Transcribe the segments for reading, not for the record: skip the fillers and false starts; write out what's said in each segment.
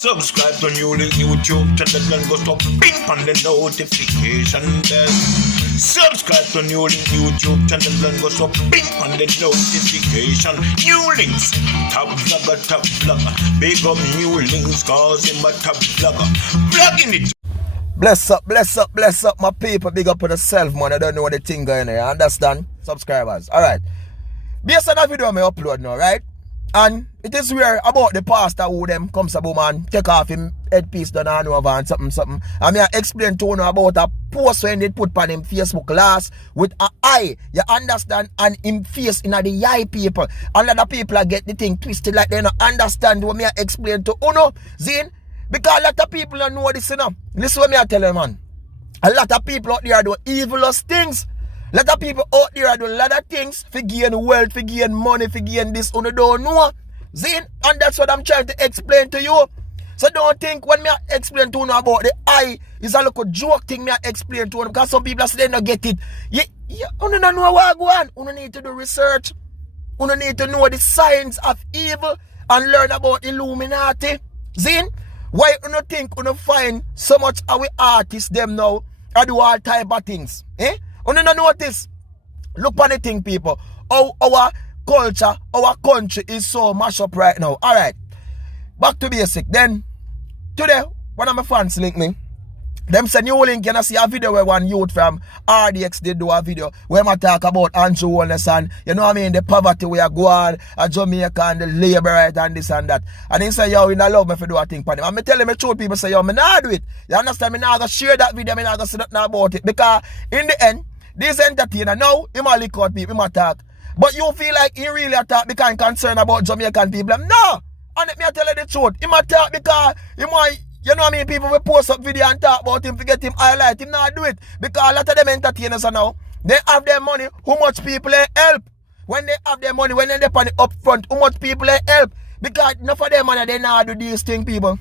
Subscribe to New Link YouTube channel and go to ping on the notification bell. Subscribe to New Link YouTube channel and go to ping on the notification. New Links, top vlogger. Big up New Links cause him a top vlogger. Vlogging it. Bless up my people. Big up on yourself, man. I don't know what the thing going on. You understand? Subscribers. Alright. Based on that video I upload now, right? And it is where about the pastor who them comes a man, take off him headpiece done and over and something. I mean I explain to you about a post when they put on him Facebook last with a eye, you understand, and him face in the eye people. And other people are get the thing twisted like they don't understand what me I explain to you, Zine. Because a lot of people don't know this, you know. Listen what me I tell you, man. A lot of people out there do evilous things. A lot of people out there do a lot of things for gain wealth, for gain money, for gain this, you don't know. Zine, and that's what I'm trying to explain to you. So don't think when me explain to you about the eye, it's a little joke thing me explain to you because some people say they don't get it. You don't know what go on. You need to do research. You need to know the signs of evil and learn about Illuminati. Zine, why you don't think you don't find so much of we artists them now and do all type of things? You don't notice? Look on the thing, people. How our culture, our country is so mashed up right now. Alright. Back to basic. Then, today, one of my fans link me. Them say New Link, you see a video where one youth from RDX did do a video where I talk about Andrew Holness and, you know what I mean, the poverty we are going, a Jamaica and the labor right and this and that. And he say, yo, you don't love me for do a thing for him. And I tell him, truth, people say, yo, me not do it. You understand? Me not going to share that video, me not going to say nothing about it. Because in the end, this entertainer, now, he might lick out people, he might talk. But you feel like he really attack because he's concerned about Jamaican people. No! And let me tell you the truth. He might talk because he might, you know what I mean, people will post up video and talk about him to get him highlight. Him not do it. Because a lot of them entertainers are now, they have their money, how much people they help. When they have their money, when they up on the up front, how much people they help. Because enough of their money, they not do these things, people.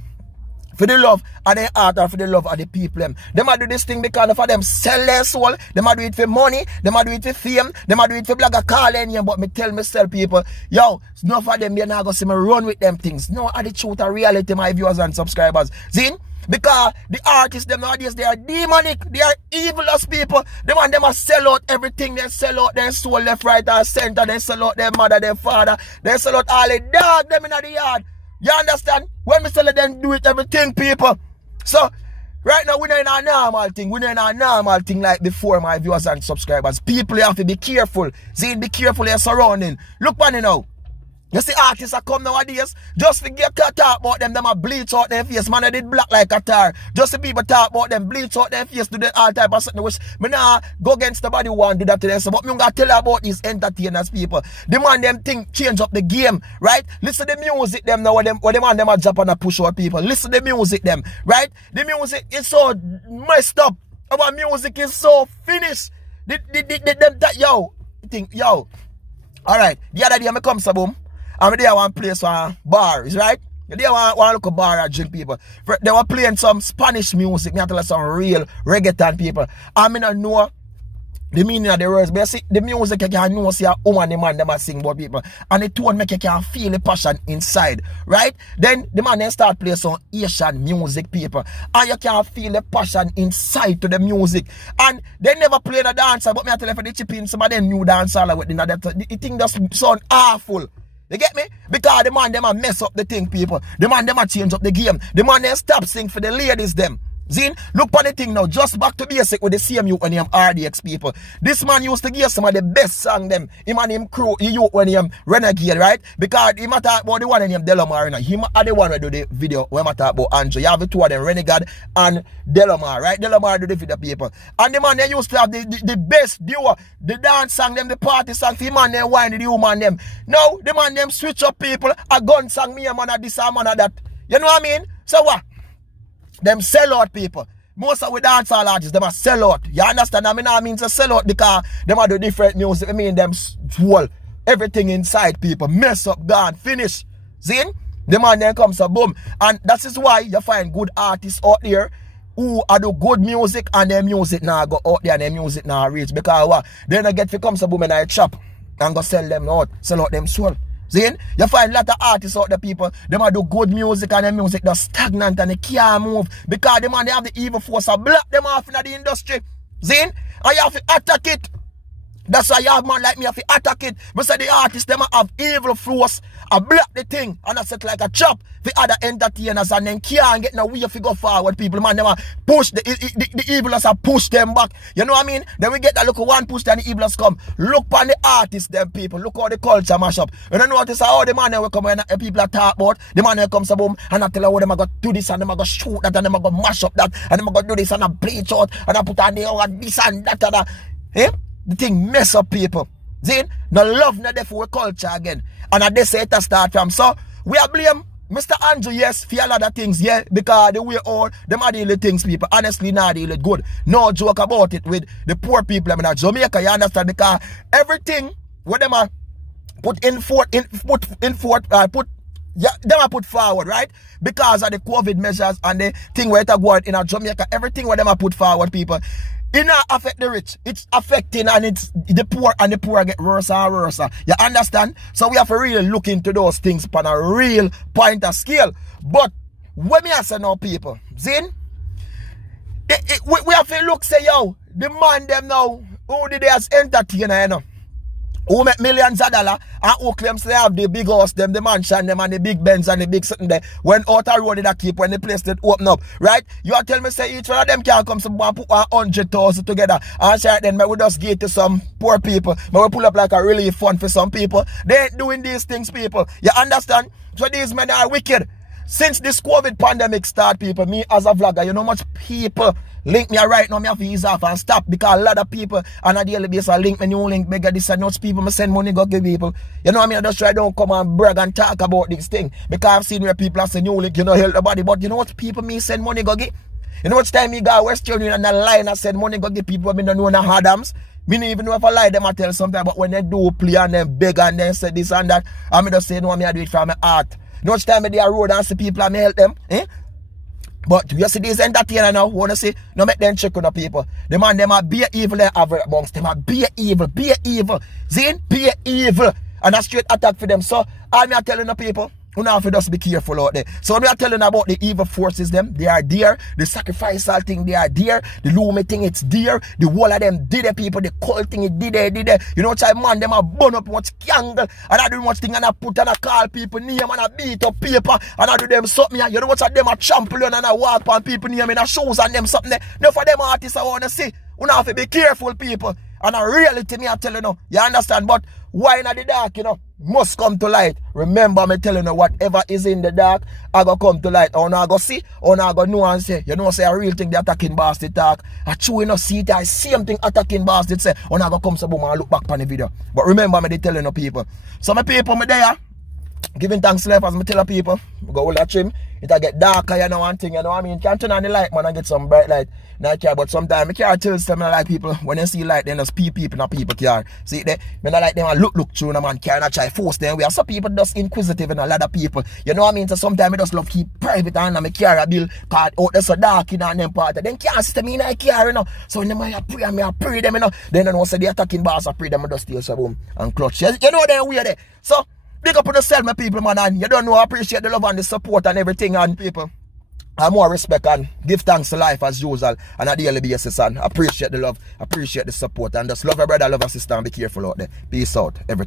For the love of the art or for the love of the people. They might do this thing because of them sell their soul. They might do it for money. They might do it for fame. They might do it for blogger calling you. But me tell myself, people, yo, enough of them, they're not going to see me run with them things. No, are the truth and reality, my viewers and subscribers. Zine? Because the artists, them nowadays, they are demonic. They are evilous people. They want them to sell out everything. They sell out their soul left, right, and center. They sell out their mother, their father. They sell out all the dog them in the yard. You understand? When we sell it, then do it everything, people. So, right now, we're not in a normal thing. We're not in a normal thing like before, my viewers and subscribers. People, you have to be careful. See, be careful of your surrounding. Look on it now. You see artists that come nowadays, just to get talk about them a bleach out their face. Man, they did black like a tar. Just the people talk about them, bleach out their face, do that all type of something. Which me nah go against the body one do that to them. So, but me gonna tell you about these entertainers, people. The man them think change up the game, right? Listen to the music them now, what them man them a drop and a push out people. Listen to the music them, right? The music is so messed up. Our music is so finished. Yo, think, yo. Alright, the other day I come so boom. I'm there one place for bars, right? There one local bar and drink people. They were playing some Spanish music. Me tell you some real reggaeton people. I mean I know the meaning of the words, but you see the music you can know see a woman the man them a sing about people. And the tone make you can feel the passion inside, right? Then the man then start playing some Asian music people. And you can feel the passion inside to the music. And they never play the dancer, but me tell you for the chip in some of them new dancer with the thing just sound awful. You get me? Because the man them a mess up the thing, people. The man them a change up the game. The man them stop sing for the ladies them. Zine, look on the thing now, just back to basic with the same youth when he am RDX people. This man used to give some of the best song them. Him and him crew, he youth when he am Renegade, right? Because he might talk about the one named Delamar, him are the one who do the video when I talk about Andrew. You have the two of them, Renegade and Delamar, right? Delamar do the video people. And the man they used to have the best duo, the dance song them, the party song, the man them wine the human them. Now, the man them switch up people, a gun song, me a man a this, a man a that. You know what I mean? So what? Them sell out people. Most of the dancehall artists, them are sell out. You understand? I mean, I mean to sell out because them are do different music. I mean, them swell everything inside people. Mess up, gone, finish. See? The man then comes a boom. And that is why you find good artists out there who are do good music and their music now go out there and their music now reach. Because what? They don't get to come to boom in a shop and go sell them out. Sell out them soul. See? You find a lot of artists out there, people, they might do good music and the music that's stagnant and they can't move because they have the evil force of block them off in the industry. See? And you have to attack it. That's why you have man like me have to attack it. But say the artists, them have evil force, I block the thing, and I set like a chop for other entertainers, and then can't get no way to go forward. People, man, them push the evilers and push them back. You know what I mean? Then we get that look one push, then the evilers come. Look on the artists, them people. Look how the culture mash up. You don't notice how the man will come when people are talk about, the man will come to boom, and I tell you how them are going to do this, and them are going to shoot that, and them are going to mash up that, and them are going to do this, and I bleach out, and I put on the and this and that, and that. Eh? The thing mess up people. See? No love, no death for culture again. And they say it start from. So, we are blame Mr. Andrew, yes, for a lot of things, yeah, because the way all them are dealing with things, people, honestly, not dealing good. No joke about it with the poor people in Jamaica, you understand, because everything, what them are put forward, right? Because of the COVID measures and the thing where it go out in Jamaica, everything where them are put forward, people, it not affect the rich. It's affecting and it's the poor, and the poor get worse and worse. You understand? So we have to really look into those things upon a real point of scale. But when me say now, people, Zin, we have to look, say, yo, the man them now, who did they as entertainer, you know? Who make millions of dollars and who claims they have the big house, them, the mansion, them, and the big Benz and the big something there. When outer road that keep, when the place that open up, right? You are tell me say each one of them can come some and put 100,000 together and share then we just give to some poor people. We pull up like a relief fund for some people. They ain't doing these things, people. You understand? So these men are wicked. Since this COVID pandemic start, people, me as a vlogger, you know much people link me right now, me have to ease off and stop because a lot of people on a daily basis link me, new link, bigger this and much people me send money go give people. You know what I mean? I just try don't come and brag and talk about this thing because I've seen where people are saying new link, you know, help the body, but you know what people me send money go give? You know what time me go West Union and the line and send money go give people me don't know no Adams. Me don't even know if I lie them I tell something, but when they do play and then beg and then say this and that, I me just say no, me I do it from my heart. No time me there road and see people and me help them, eh? But you see these entertainers now, wanna see, no make them check on the people. The man them are be evil they have amongst them, are be evil. Zin, be evil. And a straight attack for them. So all me are telling the people, you have to just be careful out there. So when we are telling about the evil forces them, they are there. The sacrificial thing, they are there. The Lumi thing, it's there. The whole of them did it, people. The cult thing, it did it. You know what I man, them are burn up much candle. And I do much thing and I put and I call people name and I beat up paper. And I do them something. You know what I them a champion and I walk on people name in a shoes and them something there. Now for them artists I want to see, you have to be careful, people. And a reality me I tell you now. You understand? But why in the dark, you know, must come to light. Remember me telling you, whatever is in the dark, I go come to light. Or I go see, or I go know and say, you know, say a real thing the attacking bastard talk. I true enough see it, I same thing attacking bastard say, or I go come to boom and look back on the video. But remember me they telling you people. So my people me there, giving thanks to life as me tell the people, go hold a trim. It'll get darker, you know, one thing, you know what I mean? You can turn on the light, man, and get some bright light. Not care, but sometimes I can't tell some like people, when they see light, then just people in a people car. See, they not like them and look through them and can't try force them. We are some people just inquisitive and a lot of people. You know what I mean? So sometimes I just love keep private and I carry a bill, cause out there so dark in and them part. Then can't see me in a car, you know. So when I pray and I pray them, you know. Then I know say the attacking boss, I pray them, I just steal some boom and clutch. You know they're weird there. So, big up on yourself, my people, man, and you don't know, I appreciate the love and the support and everything, and people, I more respect and give thanks to life as usual, and a daily basis, and appreciate the love, appreciate the support, and just love your brother, love your sister, and be careful out there. Peace out, every time.